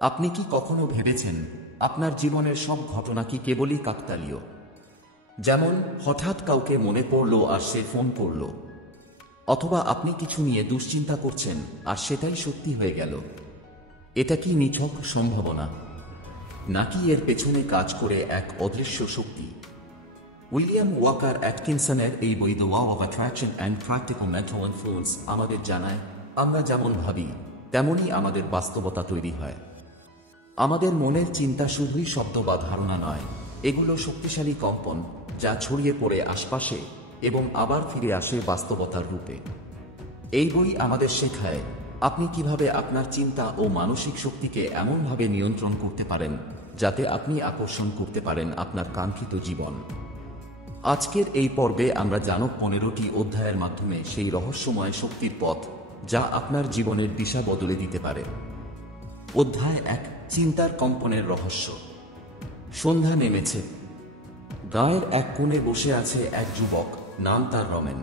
আপনি কি কখনো ভেবেছেন আপনার জীবনের সব ঘটনা কি কেবলই কাকতালীয়? যেমন হঠাৎ কাউকে মনে পড়ল আর সে ফোন করল, অথবা আপনি কিছু নিয়ে দুশ্চিন্তা করছেন আর সেটাই সত্যি হয়ে গেল। এটা কি নিছক সম্ভাবনা, নাকি এর পেছনে কাজ করে এক অদৃশ্য শক্তি? উইলিয়াম ওয়াকার অ্যাটকিনসনের এই বই the law of attraction and practical mental influence আমাদের জানায়, আমরা যেমন ভাবি তেমনই আমাদের বাস্তবতা তৈরি হয়। আমাদের মনের চিন্তা শুধুই শব্দ বা ধারণা নয়, এগুলো শক্তিশালী কম্পন যা ছড়িয়ে পড়ে আশপাশে এবং আবার ফিরে আসে বাস্তবতার রূপে। এই বই আমাদের শেখায় আপনি কিভাবে আপনার চিন্তা ও মানসিক শক্তিকে এমনভাবে নিয়ন্ত্রণ করতে পারেন যাতে আপনি আকর্ষণ করতে পারেন আপনার কাঙ্ক্ষিত জীবন। আজকের এই পর্বে আমরা জানব 15টি অধ্যায়ের মাধ্যমে সেই রহস্যময় শক্তির পথ যা আপনার জীবনের দিশা বদলে দিতে পারে। অধ্যায় 1, চিন্তার কম্পনের রহস্য। সন্ধ্যা নেমেছে। গায়ের এক কোণে বসে আছে এক যুবক, নাম তার রমেন।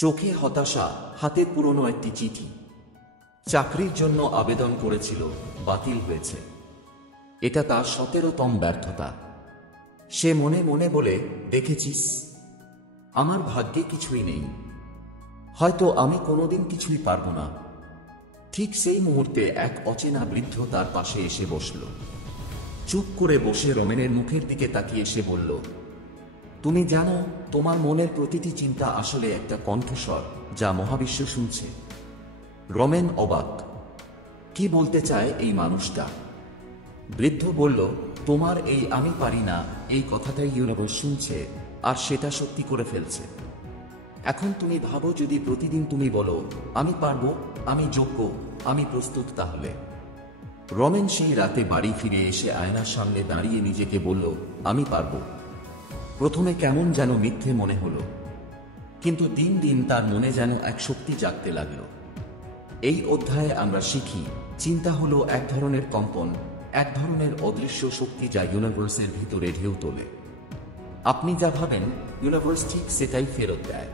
চোখে হতাশা, হাতে পুরনো একটি চিঠি। চাকরির জন্য আবেদন করেছিল, বাতিল হয়েছে। এটা তার 17তম ব্যর্থতা। সে মনে মনে বলে, দেখেছিস, আমার ভাগ্যে কিছুই নেই, হয়তো আমি কোনোদিন কিছুই পারব না। ঠিক সেই মুহূর্তে এক অচেনা বৃদ্ধ তার পাশে এসে বসল। চুপ করে বসে রমেনের মুখের দিকে তাকিয়ে সে বলল, তুমি জানো, তোমার মনের প্রতিটি চিন্তা আসলে একটা কণ্ঠস্বর যা মহাবিশ্ব শুনছে। রমেন অবাক। কি বলতে চায় এই মানুষটা? বৃদ্ধ বলল, তোমার এই আমি পারি না এই কথাটাই ইউনিভার্স শুনছে আর সেটা সত্যি করে ফেলছে। এখন তুমি ভাবো, যদি প্রতিদিন তুমি বলো, আমি পারবো, আমি যোগ্য, আমি প্রস্তুত, তাহলে। রমেন সেই রাতে বাড়ি ফিরে এসে আয়নার সামনে দাঁড়িয়ে নিজেকে বলল, আমি পারবো। প্রথমে কেমন যেন মিথ্যে মনে হলো, কিন্তু দিন দিন তার মনে যেন এক শক্তি জাগতে লাগলো। এই অধ্যায়ে আমরা শিখি, চিন্তা হলো এক ধরনের কম্পন, এক ধরনের অদৃশ্য শক্তি যা ইউনিভার্সের ভিতরে ঢেউ তোলে। আপনি যা ভাবেন, ইউনিভার্স ঠিক সেটাই ফেরত দেয়।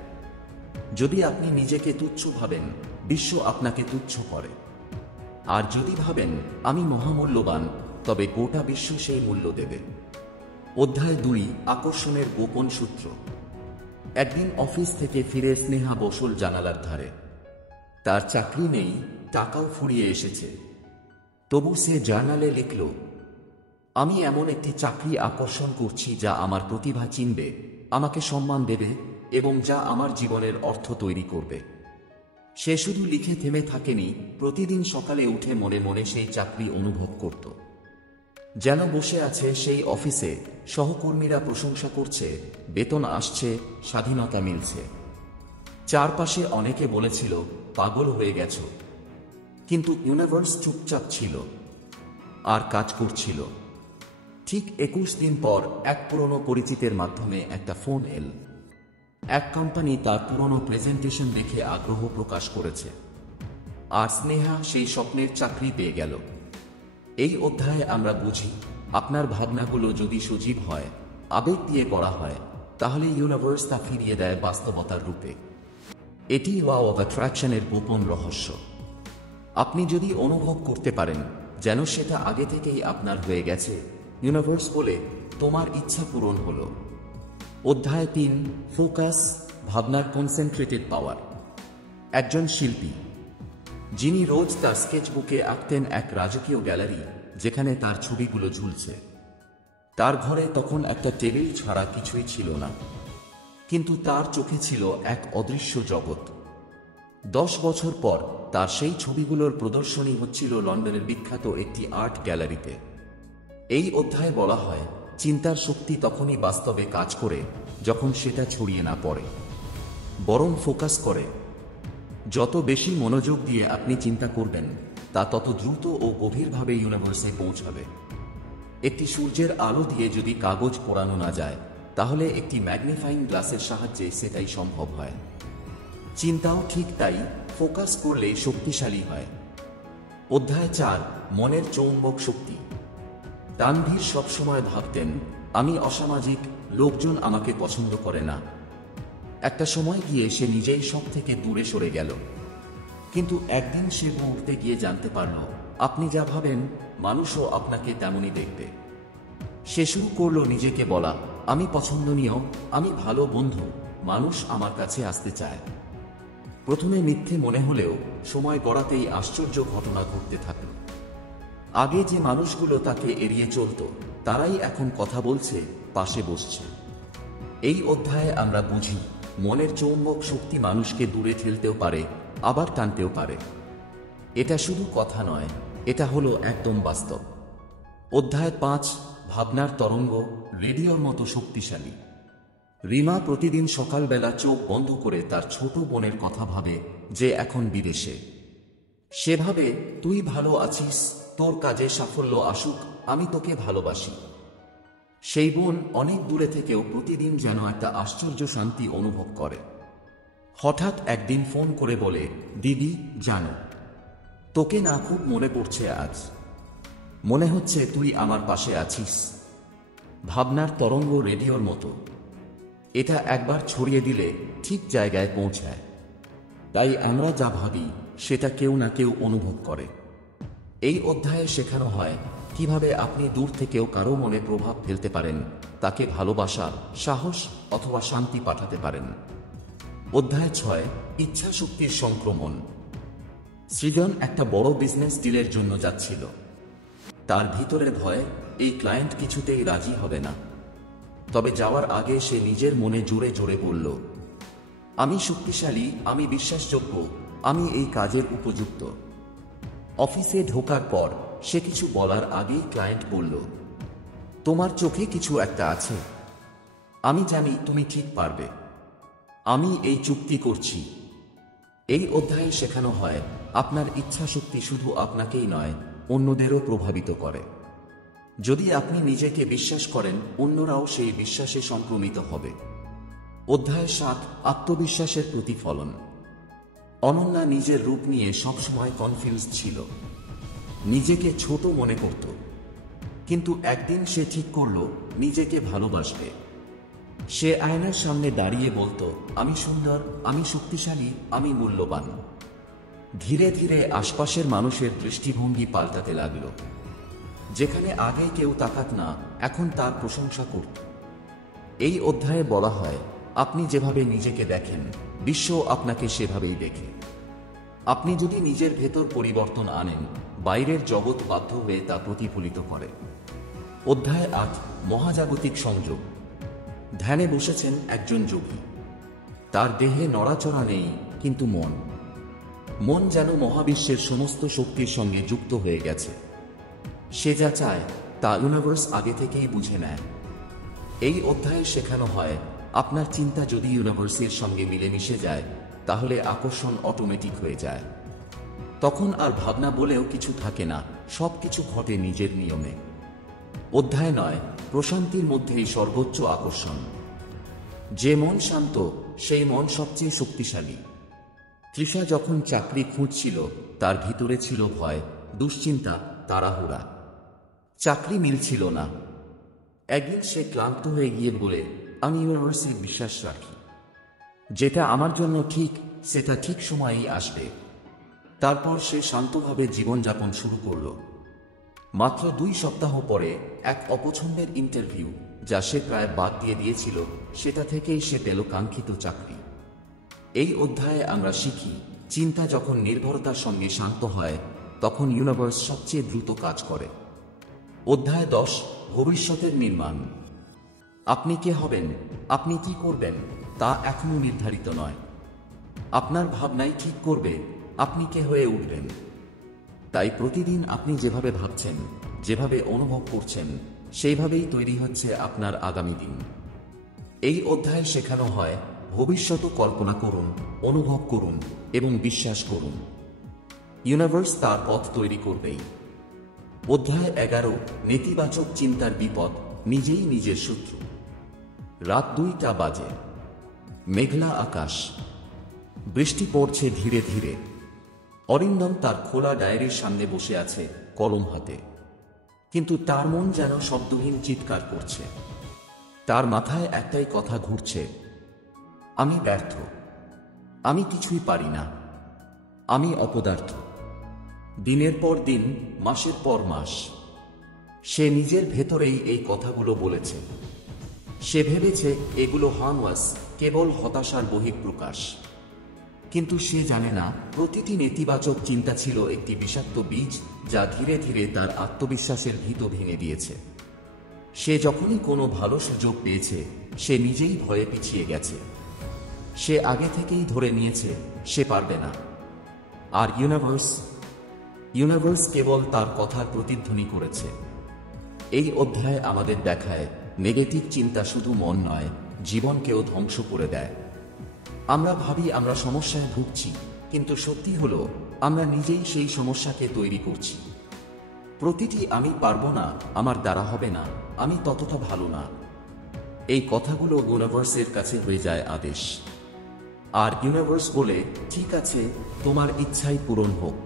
যদি আপনি নিজেকে তুচ্ছ ভাবেন, বিশ্ব আপনাকে তুচ্ছ করে। আর যদি ভাবেন আমি মহামূল্যবান, তবে গোটা বিশ্ব সেই মূল্য দেবে। অধ্যায় 2, আকর্ষণের গোপন সূত্র। একদিন অফিস থেকে ফিরে স্নেহা বসল জানালার ধারে। তার চাকরি নেই, টাকাও ফুরিয়ে এসেছে। তবু সে জার্নালে লিখল, আমি এমন একটি চাকরি আকর্ষণ করছি যা আমার প্রতিভা চিনবে, আমাকে সম্মান দেবে এবং যা আমার জীবনের অর্থ তৈরি করবে। সে শুধু লিখে থেমে থাকেনি, প্রতিদিন সকালে উঠে মনে মনে সেই চাকরি অনুভব করত। যেন বসে আছে সেই অফিসে, সহকর্মীরা প্রশংসা করছে, বেতন আসছে, স্বাধীনতা মিলছে। চারপাশে অনেকে বলেছিল, পাগল হয়ে গেছ। কিন্তু ইউনিভার্স চুপচাপ ছিল আর কাজ করছিল। ঠিক 21 দিন পর এক পুরনো পরিচিতের মাধ্যমে একটা ফোন এল। এক কোম্পানি তার পুরনো প্রেজেন্টেশন দেখে আগ্রহ প্রকাশ করেছে, আর স্নেহা সেই স্বপ্নের চাকরি পেয়ে গেল। এই অধ্যায়ে আমরা বুঝি, আপনার ভাবনাগুলো যদি সজীব হয়, আবেগ দিয়ে করা হয়, তাহলে ইউনিভার্স তা ফিরিয়ে দেয় বাস্তবতার রূপে। এটি ল অফ অ্যাট্রাকশনের গোপন রহস্য। আপনি যদি অনুভব করতে পারেন যেন সেটা আগে থেকেই আপনার হয়ে গেছে, ইউনিভার্স বলে, তোমার ইচ্ছা পূরণ হলো। অধ্যায় 3, ফোকাস, ভাবনার কনসেন্ট্রেটেড পাওয়ার। একজন শিল্পী, যিনি রোজ তার স্কেচবুকে আঁকতেন এক রাজকীয় গ্যালারি যেখানে তার ছবিগুলো ঝুলছে। তার ঘরে তখন একটা টেবিল ছাড়া কিছুই ছিল না, কিন্তু তার চোখে ছিল এক অদৃশ্য জগৎ। 10 বছর পর তার সেই ছবিগুলোর প্রদর্শনী হচ্ছিল লন্ডনের বিখ্যাত একটি আর্ট গ্যালারিতে। এই অধ্যায়ে বলা হয়, চিন্তার শক্তি তখনই বাস্তবে কাজ করে যখন সেটা ছড়িয়ে না পড়ে, বরং ফোকাস করে। যত বেশি মনোযোগ দিয়ে আপনি চিন্তা করবেন, তা তত দ্রুত ও গভীরভাবে ইউনিভার্সে পৌঁছাবে। একটি সূর্যের আলো দিয়ে যদি কাগজ পোড়ানো না যায়, তাহলে একটি ম্যাগনিফাইং গ্লাসের সাহায্যে সেটাই সম্ভব হয়। চিন্তাও ঠিক তাই, ফোকাস করলে শক্তিশালী হয়। অধ্যায় 4, মনের চৌম্বক শক্তি। তানভীর সবসময় ভাবতেন, আমি অসামাজিক, লোকজন আমাকে পছন্দ করে না। একটা সময় গিয়ে সে নিজেই সব থেকে দূরে সরে গেল। কিন্তু একদিন সে উঠতে গিয়ে জানতে পারল, আপনি যা ভাবেন মানুষও আপনাকে তেমনই দেখবে। সে শুরু করলো নিজেকে বলা, আমি পছন্দনীয়, আমি ভালো বন্ধু, মানুষ আমার কাছে আসতে চায়। প্রথমে মিথ্যে মনে হলেও সময় গড়াতেই আশ্চর্য ঘটনা ঘটতে থাকল। আগে যে মানুষগুলো তাকে এড়িয়ে চলত তারাই এখন কথা বলছে, পাশে বসছে। এই অধ্যায়ে আমরা বুঝি মনের চৌম্বক শক্তি মানুষকে দূরে ঠেলতেও পারে, আবার টানতেও পারে। এটা শুধু কথা নয়, এটা হলো একদম বাস্তব। অধ্যায় 5, ভাবনার তরঙ্গ রেডিওর মতো শক্তিশালী। রিমা প্রতিদিন সকালবেলা চোখ বন্ধ করে তার ছোট বোনের কথা ভাবে, যে এখন বিদেশে। সে ভাবে, তুই ভালো আছিস, তোর কাজে সাফল্য আসুক, আমি তোকে ভালোবাসি। সেই বোন অনেক দূরে থেকেও প্রতিদিন যেন একটা আশ্চর্য শান্তি অনুভব করে। হঠাৎ একদিন ফোন করে বলে, দিদি জানো, তোকে না খুব মনে পড়ছে আজ। মনে হচ্ছে তুই আমার পাশে আছিস। ভাবনার তরঙ্গ রেডিওর মতো, এটা একবার ছড়িয়ে দিলে ঠিক জায়গায় পৌঁছায়। তাই আমরা যা ভাবি সেটা কেউ না কেউ অনুভব করে। এই অধ্যায়ে শেখানো হয় কিভাবে আপনি দূর থেকেও কারো মনে প্রভাব ফেলতে পারেন, তাকে ভালোবাসা, সাহস অথবা শান্তি পাঠাতে পারেন। অধ্যায় 6, ইচ্ছা শক্তির সংক্রমণ। সৃজন একটা বড় বিজনেস ডিলের জন্য যাচ্ছিল। তার ভিতরের ভয়, এই ক্লায়েন্ট কিছুতেই রাজি হবে না। তবে যাওয়ার আগে সে নিজের মনে জোরে জোরে বলল, আমি শক্তিশালী, আমি বিশ্বাসযোগ্য, আমি এই কাজের উপযুক্ত। অফিসে ঢোকার পর সে কিছু বলার আগেই ক্লায়েন্ট বলল, তোমার চোখে কিছু একটা আছে, আমি জানি তুমি ঠিক পারবে, আমি এই চুক্তি করছি। এই অধ্যায়ে শেখানো হয় আপনার ইচ্ছা শক্তি শুধু আপনাকেই নয়, অন্যদেরও প্রভাবিত করে। যদি আপনি নিজেকে বিশ্বাস করেন, অন্যরাও সেই বিশ্বাসে সংক্রমিত হবে। অধ্যায় 7, আত্মবিশ্বাসের প্রতিফলন। অনন্যা নিজের রূপ নিয়ে সবসময় কনফিউজ ছিল। নিজেকে ছোট মনে করত, কিন্তু একদিন সে ঠিক করল নিজেকে ভালোবাসবে। সে আয়নার সামনে দাঁড়িয়ে বলতো, আমি সুন্দর, আমি শক্তিশালী, আমি মূল্যবান। ধীরে ধীরে আশপাশের মানুষের দৃষ্টিভঙ্গি পাল্টাতে লাগলো। যেখানে আগে কেউ তাকাত না, এখন তার প্রশংসা করত। এই অধ্যায়ে বলা হয়, আপনি যেভাবে নিজেকে দেখেন, বিশ্ব আপনাকে সেভাবেই দেখে। আপনি যদি নিজের ভেতর পরিবর্তন আনেন, বাইরের জগৎ বাধ্য হয়ে তা প্রতিফলিত করে। অধ্যায় 8, মহাজাগতিক সংযোগ। ধ্যানে বসেছেন একজন যোগী। তার দেহে নড়াচড়া নেই, কিন্তু মন যেন মহাবিশ্বের সমস্ত শক্তির সঙ্গে যুক্ত হয়ে গেছে। সে যা চায় তা ইউনিভার্স আগে থেকেই বুঝে নেয়। এই অধ্যায়ে শেখানো হয়, আপনার চিন্তা যদি ইউনিভার্সের সঙ্গে মিলেমিশে যায়, তাহলে আকর্ষণ অটোমেটিক হয়ে যায়। তখন আর ভাবনা বলেও কিছু থাকে না, সবকিছু ঘটে নিজের নিয়মে। অধ্যায় 9, প্রশান্তির মধ্যেই সর্বোচ্চ আকর্ষণ। যে মন শান্ত, সেই মন সবচেয়ে শক্তিশালী। তৃষা যখন চাকরি খুঁজছিল, তার ভিতরে ছিল ভয়, দুশ্চিন্তা, তাড়াহুড়া। চাকরি মিলছিল না। একদিন সে ক্লান্ত হয়ে গিয়ে বলে, আমি ইউনিভার্সে বিশ্বাস রাখি, যেটা আমার জন্য ঠিক সেটা ঠিক সময়েই আসবে। তারপর সে শান্তভাবে জীবনযাপন শুরু করল। মাত্র 2 সপ্তাহ পরে এক অপছন্দের ইন্টারভিউ, যা সে প্রায় বাদ দিয়ে দিয়েছিল, সেটা থেকেই সে পেল কাঙ্ক্ষিত চাকরি। এই অধ্যায়ে আমরা শিখি, চিন্তা যখন নির্ভরতার সঙ্গে শান্ত হয়, তখন ইউনিভার্স সবচেয়ে দ্রুত কাজ করে। অধ্যায় 10, ভবিষ্যতের নির্মাণ। আপনি কে হবেন, আপনি কি করবেন, তা এখনো নির্ধারিত নয়। আপনার ভাবনাই ঠিক করবে আপনি কে হয়ে উঠবেন। তাই প্রতিদিন আপনি যেভাবে ভাবছেন, যেভাবে অনুভব করছেন, সেইভাবেই তৈরি হচ্ছে আপনার আগামী দিন। এই অধ্যায়ে শেখানো হয়, ভবিষ্যৎ কল্পনা করুন, অনুভব করুন এবং বিশ্বাস করুন। ইউনিভার্স তার পথ তৈরি করবেই। অধ্যায় 11, নেতিবাচক চিন্তার বিপদ, নিজেই নিজের শত্রু। রাত 2টা বাজে। মেঘলা আকাশ, বৃষ্টি পড়ছে ধীরে ধীরে। অরিন্দম তার খোলা ডায়েরির সামনে বসে আছে, কলম হাতে। কিন্তু তার মন যেন শব্দহীন চিৎকার করছে। তার মাথায় একটাই কথা ঘুরছে, আমি ব্যর্থ, আমি কিছুই পারি না, আমি অপদার্থ। দিনের পর দিন, মাসের পর মাস সে নিজের ভেতরেই এই কথাগুলো বলেছে। সে ভেবেছে এগুলো হার্মলেস, কেবল হতাশার বহিঃপ্রকাশ। কিন্তু সে জানে না, প্রতিটি নেতিবাচক চিন্তা ছিল একটি বিষাক্ত বীজ, যা ধীরে ধীরে তার আত্মবিশ্বাসের ভিত ভেঙে দিয়েছে। সে যখনই কোনো ভালো সুযোগ পেয়েছে, সে নিজেই ভয়ে পিছিয়ে গেছে। সে আগে থেকেই ধরে নিয়েছে সে পারবে না। আর ইউনিভার্স কেবল তার কথার প্রতিধ্বনি করেছে। এই অধ্যায় আমাদের দেখায়, নেগেটিভ চিন্তা শুধু মন নয়, জীবনকেও ধ্বংস করে দেয়। আমরা ভাবি আমরা সমস্যায় ভুগছি, কিন্তু সত্যি হলো আমরা নিজেই সেই সমস্যাকে তৈরি করছি। প্রতিটি আমি পারবো না, আমার দ্বারা হবে না, আমি ততটা ভালো না, এই কথাগুলো ইউনিভার্সের কাছে হয়ে যায় আদেশ। আর ইউনিভার্স বলে, ঠিক আছে, তোমার ইচ্ছাই পূরণ হোক।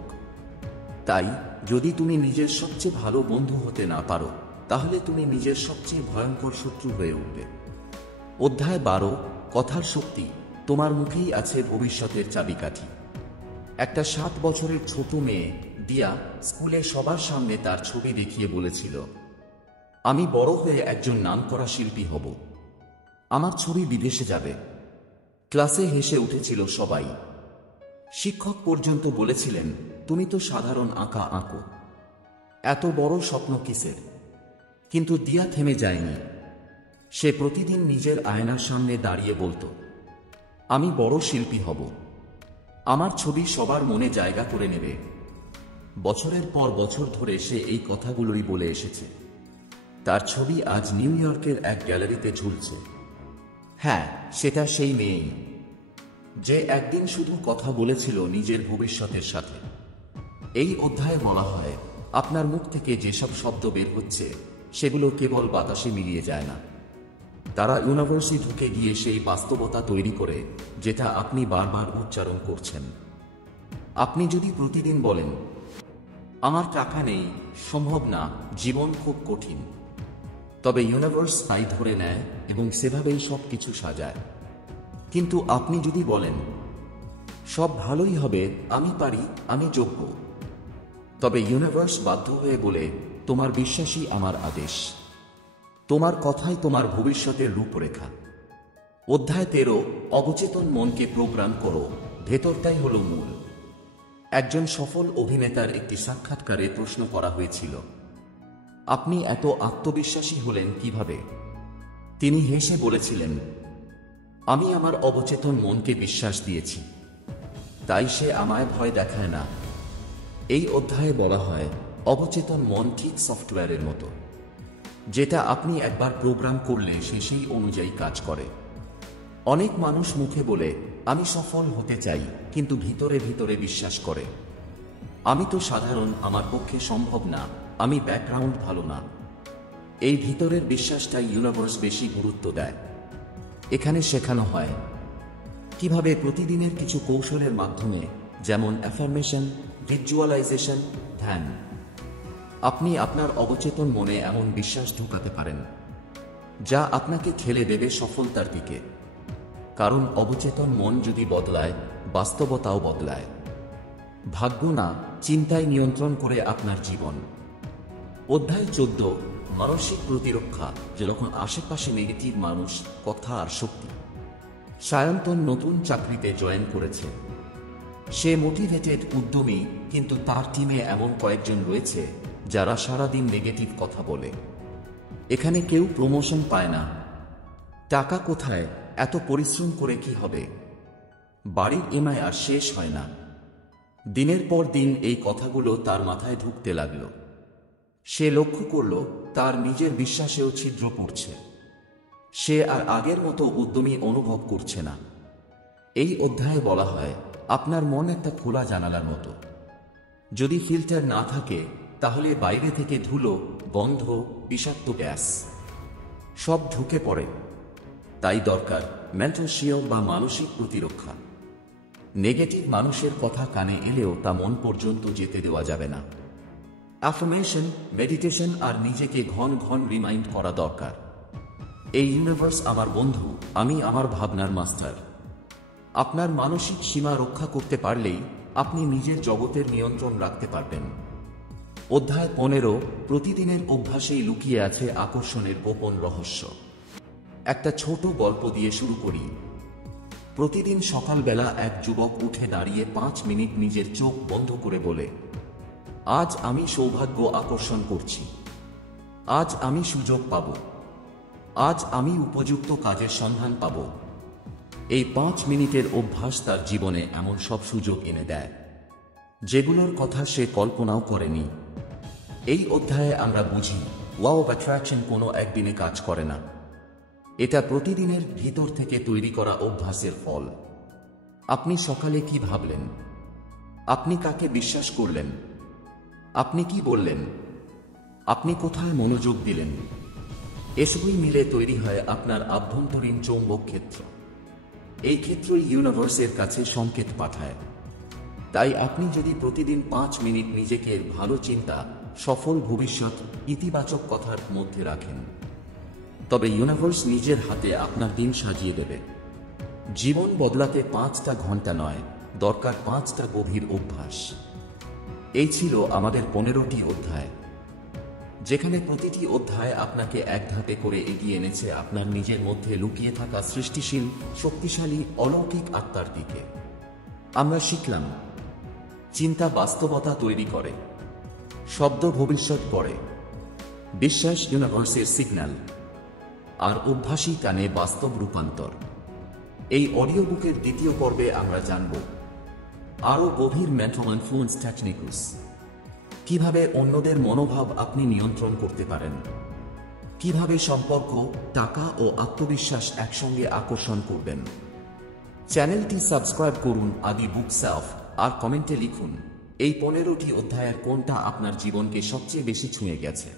তাই যদি তুমি নিজের সবচেয়ে ভালো বন্ধু হতে না পারো, তাহলে তুমি নিজের সবচেয়ে ভয়ঙ্কর শত্রু হয়ে উঠবে। অধ্যায় 12, কথার শক্তি। তোমার মুখেই আছে ভবিষ্যতের চাবিকাঠি। একটা 7 বছরের ছোট মেয়ে দিয়া স্কুলে সবার সামনে তার ছবি দেখিয়ে বলেছিল, আমি বড় হয়ে একজন নামকরা শিল্পী হব, আমার ছবি বিদেশে যাবে। ক্লাসে হেসে উঠেছিল সবাই। শিক্ষক পর্যন্ত বলেছিলেন, তুমি তো সাধারণ আঁকা আঁকো, এত বড় স্বপ্ন কিসের? কিন্তু দিয়া থেমে যায়নি। সে প্রতিদিন নিজের আয়নার সামনে দাঁড়িয়ে বলতো, আমি বড় শিল্পী হব, আমার ছবি সবার মনে জায়গা করে নেবে। বছরের পর বছর ধরে সে এই কথাগুলোই বলে এসেছে। তার ছবি আজ নিউ ইয়র্কের এক গ্যালারিতে ঝুলছে। হ্যাঁ, সেটা সেই মেয়েই, যে একদিন শুধু কথা বলেছিল নিজের ভবিষ্যতের সাথে। এই অধ্যায়ে বলা হয়, আপনার মুখ থেকে যেসব শব্দ বের হচ্ছে, সেগুলো কেবল বাতাসে মিলিয়ে যায় না। তারা ইউনিভার্সে ঢুকে গিয়ে সেই বাস্তবতা তৈরি করে, যেটা আপনি বারবার উচ্চারণ করছেন। আপনি যদি প্রতিদিন বলেন, আমার টাকা নেই, সম্ভব না, জীবন খুব কঠিন, তবে ইউনিভার্স তাই ধরে নেয় এবং সেভাবেই সবকিছু সাজায়। কিন্তু আপনি যদি বলেন, সব ভালোই হবে, আমি পারি, আমি যোগ্য, তবে ইউনিভার্স বাধ্য হয়ে বলে, তোমার বিশ্বাসই আমার আদেশ, তোমার কথাই তোমার ভবিষ্যতের রূপরেখা। অধ্যায় 13, অবচেতন মনকে প্রোগ্রাম করো, ভেতরটাই হলো মূল। একজন সফল অভিনেতার একটি সাক্ষাৎকারে প্রশ্ন করা হয়েছিল, আপনি এত আত্মবিশ্বাসী হলেন কিভাবে? তিনি হেসে বলেছিলেন, আমি আমার অবচেতন মনকে বিশ্বাস দিয়েছি, তাই সে আমায় ভয় দেখায় না। এই অধ্যায়ে বলা হয়, অবচেতন মন ঠিক সফটওয়্যারের মতো, যেটা আপনি একবার প্রোগ্রাম করলে সে সেই অনুযায়ী কাজ করে। অনেক মানুষ মুখে বলে, আমি সফল হতে চাই, কিন্তু ভিতরে ভিতরে বিশ্বাস করে, আমি তো সাধারণ, আমার পক্ষে সম্ভব না, আমি ব্যাকগ্রাউন্ড ভালো না। এই ভিতরের বিশ্বাসটাই ইউনিভার্স বেশি গুরুত্ব দেয়। এখানে শেখানো হয় কিভাবে প্রতিদিনের কিছু কৌশলের মাধ্যমে, যেমন অ্যাফার্মেশন, ভিজুয়ালাইজেশন, ধ্যান, আপনি আপনার অবচেতন মনে এমন বিশ্বাস ঢোকাতে পারেন, যা আপনাকে ঠেলে দেবে সফলতার দিকে। কারণ অবচেতন মন যদি বদলায়, বাস্তবতাও বদলায়। ভাগ্য না, চিন্তায় নিয়ন্ত্রণ করে আপনার জীবন। অধ্যায় 14, মানসিক প্রতিরক্ষা, যখন আশেপাশে নেগেটিভ মানুষ, কথা আর শক্তি। সায়ন্তন নতুন চাকরিতে জয়েন করেছে। সে মোটিভেটেড, উদ্যমী, কিন্তু তার টিমে এমন কয়েকজন রয়েছে যারা সারাদিন নেগেটিভ কথা বলে। এখানে কেউ প্রমোশন পায় না, টাকা কোথায়, এত পরিশ্রম করে কি হবে, বাড়ির ইএমআই আর শেষ হয় না। দিনের পর দিন এই কথাগুলো তার মাথায় ঢুকতে লাগল। সে লক্ষ্য করল তার নিজের বিশ্বাসেও ছিদ্র পড়ছে। সে আর আগের মতো উদ্যমী অনুভব করছে না। এই অধ্যায়ে বলা হয়, আপনার মন একটা খোলা জানালার মতো। যদি ফিল্টার না থাকে, তাহলে বাইরে থেকে ধুলো, গন্ধ, বিষাক্ত গ্যাস সব ঢুকে পড়ে। তাই দরকার মেন্টাল শিল্ড বা মানসিক প্রতিরক্ষা। নেগেটিভ মানুষের কথা কানে এলেও তা মন পর্যন্ত যেতে দেওয়া যাবে না। অ্যাফার্মেশন, মেডিটেশন আর নিজেকে ঘন ঘন রিমাইন্ড করা দরকার। এই ইউনিভার্স আমার বন্ধু, আমি আমার ভাবনার মাস্টার। আপনার মানসিক সীমা রক্ষা করতে পারলেই আপনি নিজের জগতের নিয়ন্ত্রণ রাখতে পারবেন। অধ্যায় 15। প্রতিদিনের অভ্যাসেই লুকিয়ে আছে আকর্ষণের গোপন রহস্য। একটা ছোট গল্প দিয়ে শুরু করি। প্রতিদিন সকালবেলা এক যুবক উঠে দাঁড়িয়ে 5 মিনিট নিজের চোখ বন্ধ করে বলে, আজ আমি সৌভাগ্য আকর্ষণ করছি, আজ আমি সুযোগ পাব, আজ আমি উপযুক্ত কাজের সন্ধান পাব। এই 5 মিনিটের অভ্যাস তার জীবনে এমন সব সুযোগ এনে দেয় যেগুলোর কথা সে কল্পনাও করেনি। এই অধ্যায়ে আমরা বুঝি ল অফ অ্যাট্রাকশন কোনো একদিনে কাজ করে না। এটা প্রতিদিনের ভিতর থেকে তৈরি করা অভ্যাসের ফল। আপনি সকালে কি ভাবলেন? আপনি কাকে বিশ্বাস করলেন? আপনি কি বললেন? আপনি কোথায় মনোযোগ দিলেন? এসবই মিলে তৈরি হয় আপনার আভ্যন্তরীণ চৌম্বক ক্ষেত্র। এই ক্ষেত্রই ইউনিভার্সের কাছে সংকেত পাঠায়। তাই আপনি যদি প্রতিদিন 5 মিনিট নিজেকে ভালো চিন্তা, সফল ভবিষ্যৎ, ইতিবাচক কথার মধ্যে রাখেন, তবে ইউনিভার্স নিজের হাতে আপনার দিন সাজিয়ে দেবে। জীবন বদলাতে 5টা ঘন্টা নয়, দরকার 5টা গভীর অভ্যাস। এই ছিল আমাদের 15টি অধ্যায়, যেখানে প্রতিটি অধ্যায় আপনাকে এক ধাপে করে এগিয়ে এনেছে আপনার নিজের মধ্যে লুকিয়ে থাকা সৃষ্টিশীল, শক্তিশালী, অলৌকিক আত্মার দিকে। আমরা শিখলাম, চিন্তা বাস্তবতা তৈরি করে, শব্দ ভবিষ্যৎ গড়ে, বিশ্বাস ইউনিভার্সের সিগন্যাল, আর অভ্যাসই টানে বাস্তব রূপান্তর। এই অডিও বুকের দ্বিতীয় পর্বে আমরা জানব আরও গভীর মেন্টাল ইনফ্লুয়েন্স টেকনিকস, কিভাবে অন্যদের মনোভাব আপনি নিয়ন্ত্রণ করতে পারেন, কিভাবে সম্পর্ক, টাকা ও আত্মবিশ্বাস একসঙ্গে আকর্ষণ করবেন। চ্যানেলটি সাবস্ক্রাইব করুন আদি বুক সেলফ, আর কমেন্টে লিখুন এই 15টি অধ্যায়ের কোনটা আপনার জীবনকে সবচেয়ে বেশি ছুঁয়ে গেছে।